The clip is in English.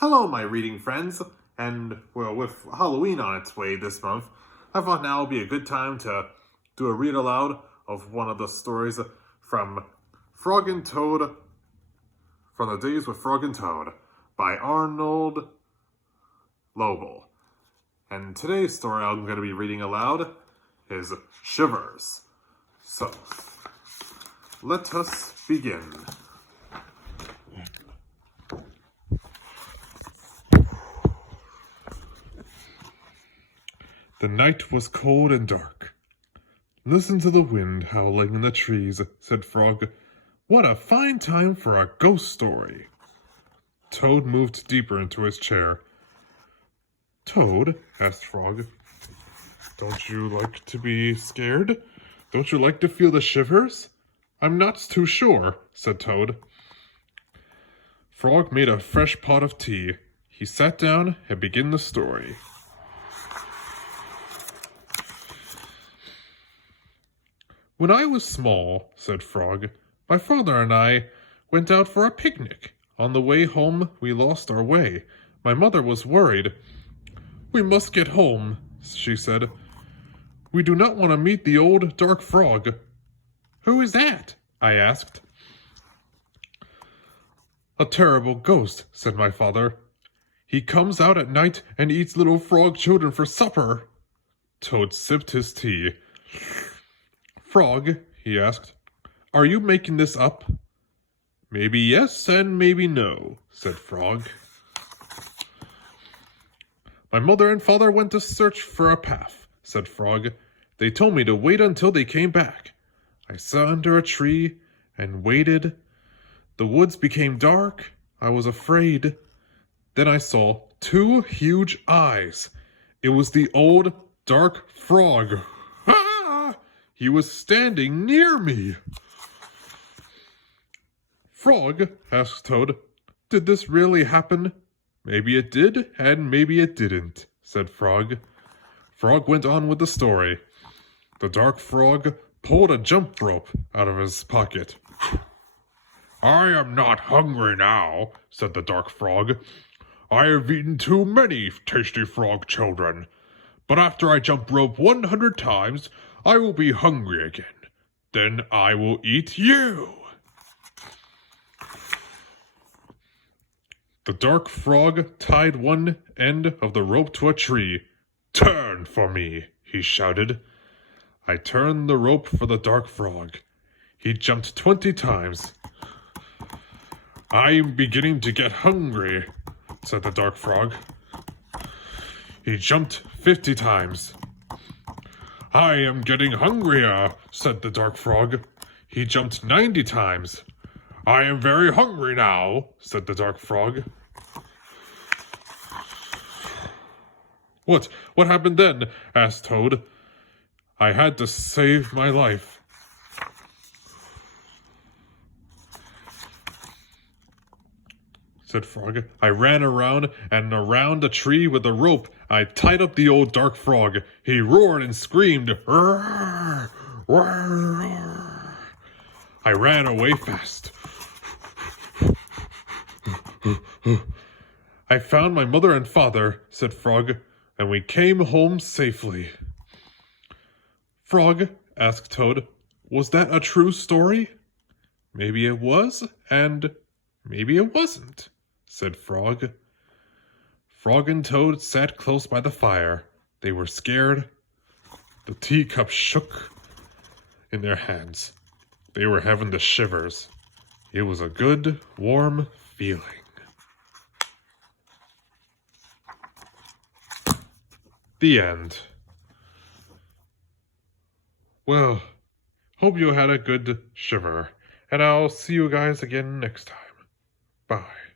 Hello, my reading friends, and well, with Halloween on its way this month, I thought now would be a good time to do a read aloud of one of the stories from Frog and Toad, from the Days with Frog and Toad, by Arnold Lobel. And today's story I'm going to be reading aloud is Shivers. So, let us begin. The night was cold and dark. "Listen to the wind howling in the trees," said Frog. "What a fine time for a ghost story." Toad moved deeper into his chair. "Toad," asked Frog, "don't you like to be scared? Don't you like to feel the shivers?" "I'm not too sure," said Toad. Frog made a fresh pot of tea. He sat down and began the story. "When I was small," said Frog, "my father and I went out for a picnic. On the way home, we lost our way. My mother was worried. 'We must get home,' she said. 'We do not want to meet the old dark frog.' 'Who is that?' I asked. 'A terrible ghost,' said my father. 'He comes out at night and eats little frog children for supper.'" Toad sipped his tea. "Frog," he asked, "are you making this up?" "Maybe yes and maybe no," said Frog. "My mother and father went to search for a path," said Frog. "They told me to wait until they came back. I sat under a tree and waited. The woods became dark. I was afraid. Then I saw two huge eyes. It was the old dark frog. He was standing near me." "Frog," asked Toad, "did this really happen?" "Maybe it did, and maybe it didn't," said Frog. Frog went on with the story. The dark frog pulled a jump rope out of his pocket. "I am not hungry now," said the dark frog. "I have eaten too many tasty frog children. But after I jump rope 100 times, I will be hungry again. Then I will eat you." The dark frog tied one end of the rope to a tree. "Turn for me," he shouted. I turned the rope for the dark frog. He jumped 20 times. "I'm beginning to get hungry," said the dark frog. He jumped 50 times. "I am getting hungrier," said the dark frog. He jumped 90 times. "I am very hungry now," said the dark frog. What happened then?" asked Toad. "I had to save my life." Said Frog. "I ran around and around a tree with a rope. I tied up the old dark frog. He roared and screamed. Roar, roar, roar. I ran away fast. I found my mother and father," said Frog, "and we came home safely." "Frog," asked Toad, "was that a true story?" "Maybe it was, and maybe it wasn't," said Frog. Frog and Toad sat close by the fire. They were scared. The teacup shook in their hands. They were having the shivers. It was a good, warm feeling. The end. Well, hope you had a good shiver, and I'll see you guys again next time. Bye.